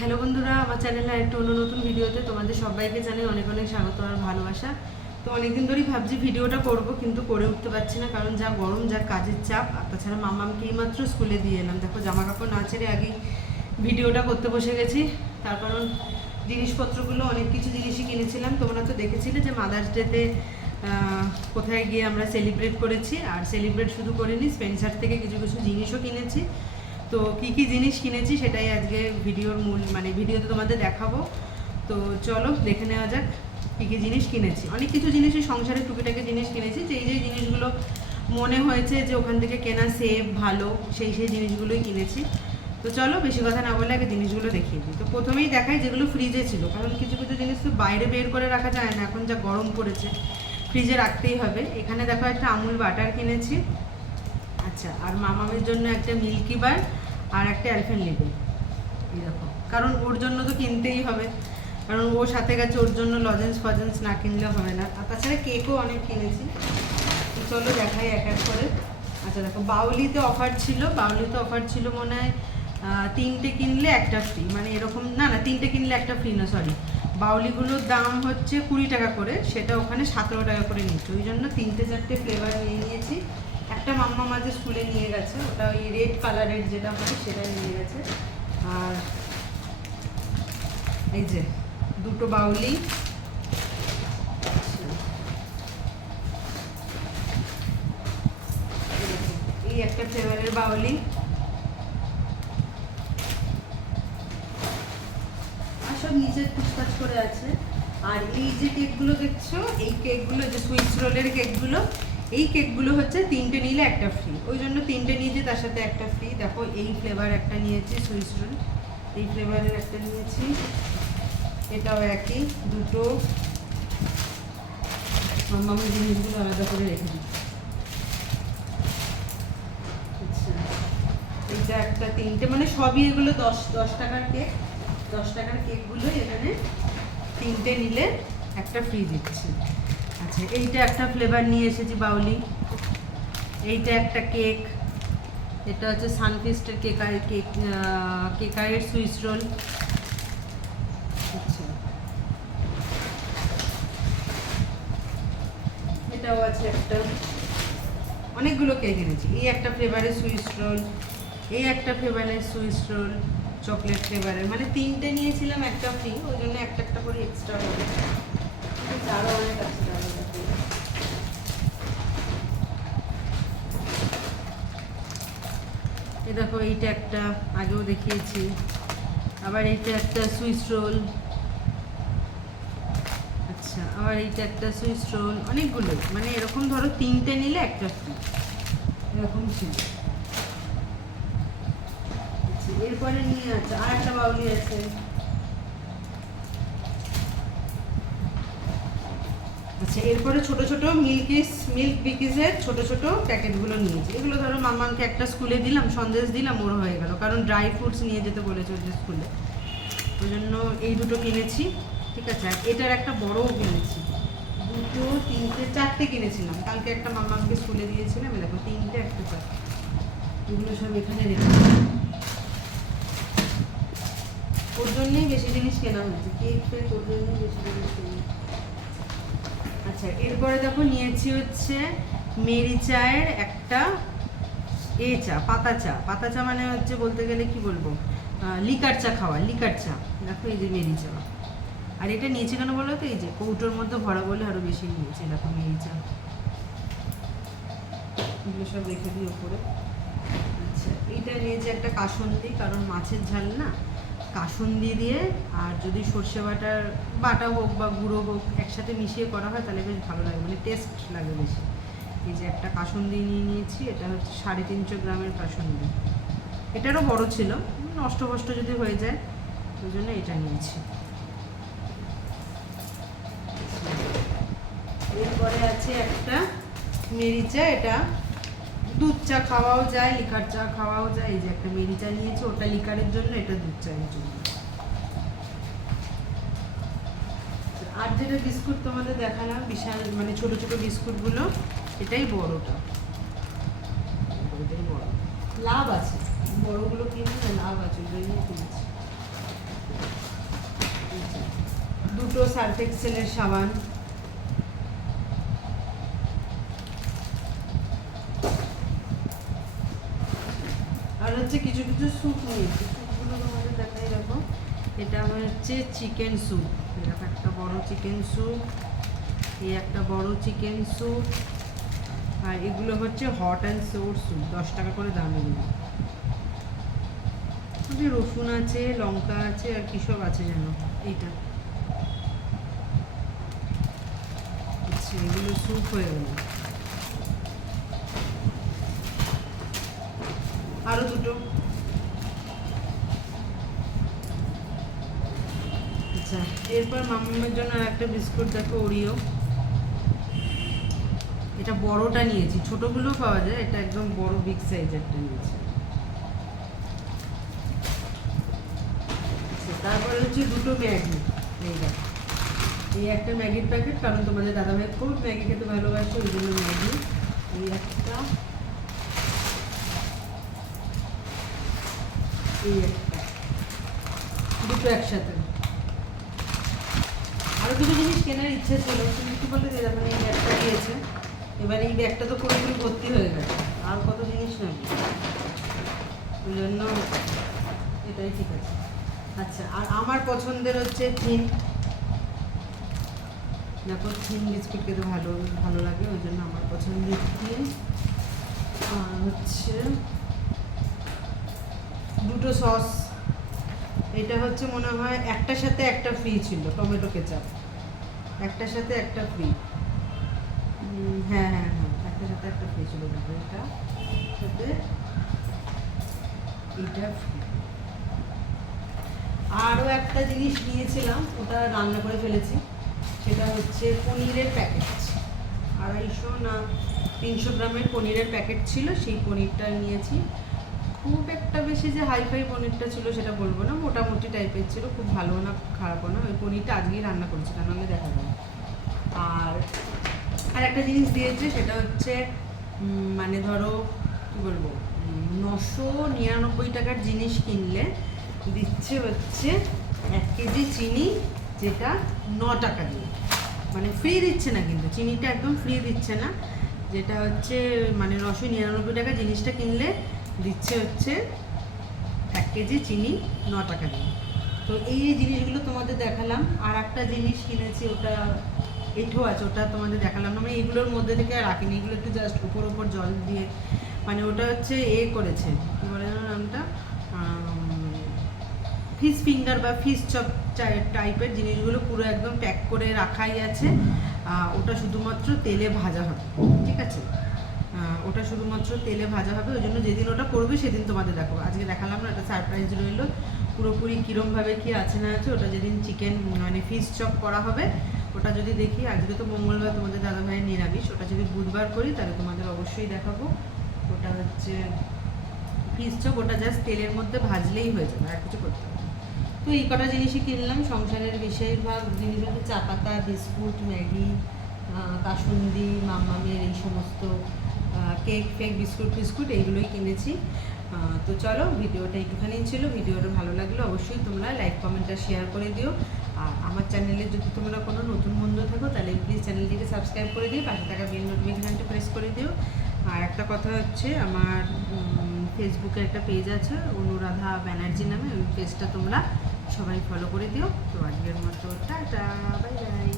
Hello বন্ধুরা, আমার চ্যানেলে একটা অন্য নতুন ভিডিওতে তোমাদের সবাইকে জানাই অনেক অনেক স্বাগত আর ভালোবাসা। তো অনেকদিন ধরেই ভাবছি ভিডিওটা করব, কিন্তু করে উঠতে পারছি না, কারণ যা গরম, যা কাজের চাপ, আর তাছাড়া মামামকে এইমাত্র স্কুলে দিয়ে এলাম। দেখো জামা কাপড় না ছেড়ে আগেই ভিডিওটা করতে বসে গেছি। তার কারণ জিনিসপত্রগুলো, অনেক কিছু জিনিসই কিনেছিলাম। তোমরা তো দেখেছিলে যে মাদার্স ডেতে কোথায় গিয়ে আমরা সেলিব্রেট করেছি। আর সেলিব্রেট শুধু করিনি স্পেন্সার থেকে কিছু কিছু জিনিসও কিনেছি। তো কি কি জিনিস কিনেছি সেটাই আজকে ভিডিওর মূল মানে ভিডিওতে তোমাদের দেখাবো। তো চলো দেখে নেওয়া যাক কী কী জিনিস কিনেছি। অনেক কিছু জিনিসই সংসারের টুকিটাকি জিনিস কিনেছি, যেই যেই জিনিসগুলো মনে হয়েছে যে ওখান থেকে কেনা সেফ ভালো, সেই সেই জিনিসগুলোই কিনেছি। তো চলো বেশি কথা না বলে আগে জিনিসগুলো দেখিয়ে দিই। তো প্রথমেই দেখাই যেগুলো ফ্রিজে ছিল, কারণ কিছু কিছু জিনিস তো বাইরে বের করে রাখা যায় না, এখন যা গরম পড়েছে ফ্রিজে রাখতেই হবে। এখানে দেখো একটা আমুল বাটার কিনেছি। আচ্ছা আর মামামের জন্য একটা মিল্কি বার আর একটা অ্যালফেন লিবে এরকম কারণ ওর জন্য তো কিনতেই হবে। কারণ ও সাথে গেছে, ওর জন্য লজেন্স ফজেন্স না কিনলে হবে না। আর তাছাড়া কেকও অনেক কিনেছি। চলো দেখাই এক এক করে। আচ্ছা দেখো, বাউলিতে অফার ছিল। বাউলিতে অফার ছিল মনে হয় তিনটে কিনলে একটা ফ্রি মানে এরকম, না না, তিনটে কিনলে একটা ফ্রি না সরি বাউলিগুলোর দাম হচ্ছে কুড়ি টাকা করে। সেটা ওখানে সতেরো টাকা করে নিচ্ছে। ওই জন্য তিনটে, চারটে ফ্লেভার নিয়ে নিয়েছি। একটা মাম্মা মাঝে স্কুলে নিয়ে গেছে, ওটা ওই রেড কালারের যেটা হয় সেটা নিয়ে গেছে। আর এই যে দুটো বাউলি। এই একটা ফ্লেভারের বাউলি। আর সব নিচে কুচকাচ করে আছে। আর এই যে কেকগুলো দেখছ, এই কেকগুলো যে সুইস রোলের কেকগুলো এই কেকগুলো হচ্ছে তিনটে নিলে একটা ফ্রি ওই জন্য তিনটে নিয়েছি, তার সাথে একটা ফ্রি দেখো, এই ফ্লেভার একটা নিয়েছি সুইস রোল এই ফ্লেভারের একটা নিয়েছি। এটাও একই, দুটো। মাম্মামি জিনিসগুলো আলাদা করে রেখে দিচ্ছি এইটা একটা তিনটে মানে সবই এগুলো দশ দশ টাকার কেক। দশ টাকার কেকগুলো এখানে তিনটে নিলে একটা ফ্রি দিচ্ছি। আচ্ছা এইটা একটা ফ্লেভার নিয়ে এসেছি বাউলি। এইটা একটা কেক এটা হচ্ছে সানফিস্টের কেকার কেক কেকারের সুইস রোল এটাও আছে একটা। অনেকগুলো কেক এনেছি। এই একটা ফ্লেভারের সুইস রোল এই একটা ফ্লেভারের সুইস রোল চকলেট ফ্লেভারের মানে তিনটে নিয়েছিলাম, একটা ফ্রি ওই জন্য একটা একটা করে এক্সট্রা হবে আরও অনেক আছে তাহলে দেখি। এই দেখো এইটা একটা আগেও দেখিয়েছি। আবার এইটা একটা সুইস রোল। আচ্ছা আবার এইটা একটা সুইস রোল। অনেকগুলো মানে এরকম ধরো তিনটে নিলে একটা ফ্রি এরকম ছিল আচ্ছা, এরপরে নিয়ে আছে আর একটা বাউলি আছে। আচ্ছা এরপরে ছোট ছোট মিল্কিস মিল্ক বিকিসের ছোট ছোট প্যাকেটগুলো নিয়েছি। এগুলো ধরো মামাকে একটা স্কুলে দিলাম, সন্দেশ দিলাম ওর হয়ে গেল। কারণ ড্রাই ফ্রুটস নিয়ে যেতে বলেছে ওদের স্কুলে ওই জন্য এই দুটো কিনেছি, ঠিক আছে? এটার একটা বড়ও কিনেছি। দুটো, তিনটে, চারটে কিনেছিলাম। কালকে একটা মামাকে স্কুলে দিয়েছিলাম দেখো, তিনটে একটা চারটে এগুলো সব এখানে রেখে ওর জন্যই বেশি জিনিস কেনা হয়েছে। কেক ফেক ওর জন্যই বেশি জিনিস কেনা। আচ্ছা এরপরে দেখো নিয়েছি হচ্ছে মেরি চায়ের একটা এ চা, পাতা চা। পাতা চা মানে হচ্ছে বলতে গেলে কি বলব? লিকার চা খাওয়া, লিকার চা। দেখো এই যে মেরি চা। আর এটা নিয়েছে কেন বলো তো? এই যে কৌটোর মধ্যে ভরা বলে আরও বেশি নিয়েছে, দেখো মেরি চা। এগুলো সব রেখে দিই ওপরে। আচ্ছা এইটা নিয়েছে একটা কাসন্দি, কারণ মাছের ঝাল না। কাসন্দি দিয়ে আর যদি সর্ষে বাটার, বাটা হোক বা গুঁড়ো হোক একসাথে মিশিয়ে করা হয়, তাহলে বেশ ভালো লাগে মানে টেস্ট লাগে বেশি। এই যে একটা কাসন্দি নিয়ে নিয়েছি, এটা হচ্ছে সাড়ে তিনশো গ্রামের কাসন্দি এটারও বড় ছিল নষ্ট ফষ্ট যদি হয়ে যায়, ওই জন্য এটা নিয়েছি। এরপরে আছে একটা মেরিচা, এটা দুধ চা খাওয়াও যায়, লিকার চা খাওয়াও যায়, এই যে একটা মেরি চা নিয়েছি, ওটা লিকারের জন্য এটা দুধ চায়ের জন্য। আর যেটা বিস্কুট তোমাদের দেখালাম, বিশাল মানে ছোট ছোট বিস্কুটগুলো, এটাই বড়টা। বড়। লাভ আছে। বড়গুলো কিনে না লাভ আছে, ওই জন্য কিনেছি। দুটো সার্ফ এক্সেলের সাবান। আর হচ্ছে কিছু কিছু স্যুপ নিয়েছি স্যুপগুলো তোমাদের দেখাই রাখো এটা আমার হচ্ছে চিকেন স্যুপ এরকম একটা বড় চিকেন স্যুপ এই একটা বড় চিকেন স্যুপ আর এগুলো হচ্ছে হট অ্যান্ড সোর স্যুপ দশ টাকা করে দাম এগুলো রসুন আছে, লঙ্কা আছে, আর কী সব আছে যেন এইটা। আচ্ছা এগুলো স্যুপ হয়ে গেল। আরও দুটো। আচ্ছা। এরপর মামামের জন্য আর একটা বিস্কুট দেখো ওরিও। এটা বড়টা নিয়েছি। ছোটগুলো পাওয়া যায় এটা একদম বড় বিগ সাইজেরটা নিয়েছি। আচ্ছা, তারপরে হচ্ছে দুটো ম্যাগি। এই দেখো। এই একটা ম্যাগির প্যাকেট কারণ তোমাদের দাদাভাই খুব ম্যাগি খেতে ভালোবাসে ওই জন্য ম্যাগি। এই একটা দুটো একসাথে। আরও কিছু জিনিস কেনার ইচ্ছে ছিল কিন্তু বলতে যে যখন এই ব্যাগটা দিয়েছে, এবার এই ব্যাগটা তো পুরোপুরি ভর্তি হয়ে গেছে, আর কত জিনিস নেব? ওই জন্য এটাই ঠিক আছে। আচ্ছা আর আমার পছন্দের হচ্ছে থিম। দেখো, থিম বিস্কুট খেতে ভালো ভালো লাগে, ওই জন্য আমার পছন্দের থিম। আর হচ্ছে দুটো সস। এটা হচ্ছে মনে হয় একটার সাথে একটা ফ্রি ছিল, টমেটো কেচাপ। একটার সাথে একটা ফ্রি হ্যাঁ হ্যাঁ হ্যাঁ একটার সাথে একটা ফ্রি ছিল এটা। সাথে এটা free। আরও একটা জিনিস নিয়েছিলাম, ওটা রান্না করে ফেলেছি। সেটা হচ্ছে পনিরের প্যাকেট আড়াইশো না তিনশো গ্রামের পনিরের প্যাকেট ছিল, সেই পনিরটা নিয়েছি। খুব বেশি যে হাইফাই পনিরটা ছিল সেটা বলব না, মোটামুটি টাইপের ছিল, খুব ভালো না, খারাপও না, ওই পনিরটা আজকেই রান্না করেছিলাম নাহলে দেখা যাবে। আর আর একটা জিনিস দিয়েছে, সেটা হচ্ছে মানে ধরো, কী বলব নশো নিরানব্বই টাকার জিনিস কিনলে দিচ্ছে হচ্ছে এক কেজি চিনি, যেটা ন টাকা দিয়ে। মানে ফ্রি দিচ্ছে না কিন্তু, চিনিটা একদম ফ্রি দিচ্ছে না, যেটা হচ্ছে মানে নশো নিরানব্বই টাকা জিনিসটা কিনলে দিচ্ছে হচ্ছে কেজি চিনি ন টাকা দিয়ে তো এই এই জিনিসগুলো তোমাদের দেখালাম, আর একটা জিনিস কিনেছি, ওটা এঁঠো আছে, ওটা তোমাদের দেখালাম। না মানে এগুলোর মধ্যে থেকে রাখিনি, এগুলো একটু জাস্ট উপর উপর জল দিয়ে মানে ওটা হচ্ছে এ করেছে, কী বলে নামটা? ফিশ ফিঙ্গার বা ফিশ চপ টাইপের জিনিসগুলো পুরো একদম প্যাক করে রাখাই আছে। ওটা শুধুমাত্র তেলে ভাজা হবে, ঠিক আছে? ওটা শুধুমাত্র তেলে ভাজা হবে, ওই জন্য যেদিন ওটা করবে সেদিন তোমাদের দেখো আজকে দেখালাম না একটা সারপ্রাইজ রইল। পুরোপুরি কীরমভাবে কি আছে না আছে, ওটা যেদিন চিকেন মানে ফিশ চপ করা হবে, ওটা যদি দেখি, আজকে তো মঙ্গলবার তোমাদের দাদাভাইয়ের নিরামিষ, ওটা যদি বুধবার করি, তাহলে তোমাদের অবশ্যই দেখাবো। ওটা হচ্ছে ফিশ চপ ওটা জাস্ট তেলের মধ্যে ভাজলেই হয়ে যাবে, আর কিছু করতে হবে তো এই কটা জিনিসই কিনলাম, সংসারের বেশিরভাগ জিনিস হচ্ছে চা পাতা, বিস্কুট, ম্যাগি কাসুন্দি মামামের এই সমস্ত কেক, ফেক বিস্কুট, ফিস্কুট, এইগুলোই কিনেছি। তো চলো, ভিডিওটা একটুখানি ছিল। ভিডিওটা ভালো লাগলে অবশ্যই তোমরা লাইক কমেন্টটা শেয়ার করে দিও। আর আমার চ্যানেলে যদি তোমরা কোনো নতুন বন্ধু থাকো, তাহলে প্লিজ চ্যানেলটিকে সাবস্ক্রাইব করে দিও। পাশে থাকা বেল নোটিফিকেশানটা প্রেস করে দিও। আর একটা কথা হচ্ছে, আমার ফেসবুকে একটা পেজ আছে, অনুরাধা ব্যানার্জি নামে। ওই পেজটা তোমরা সবাই ফলো করে দিও। তো আজকের মতো, টাটা বাই বাই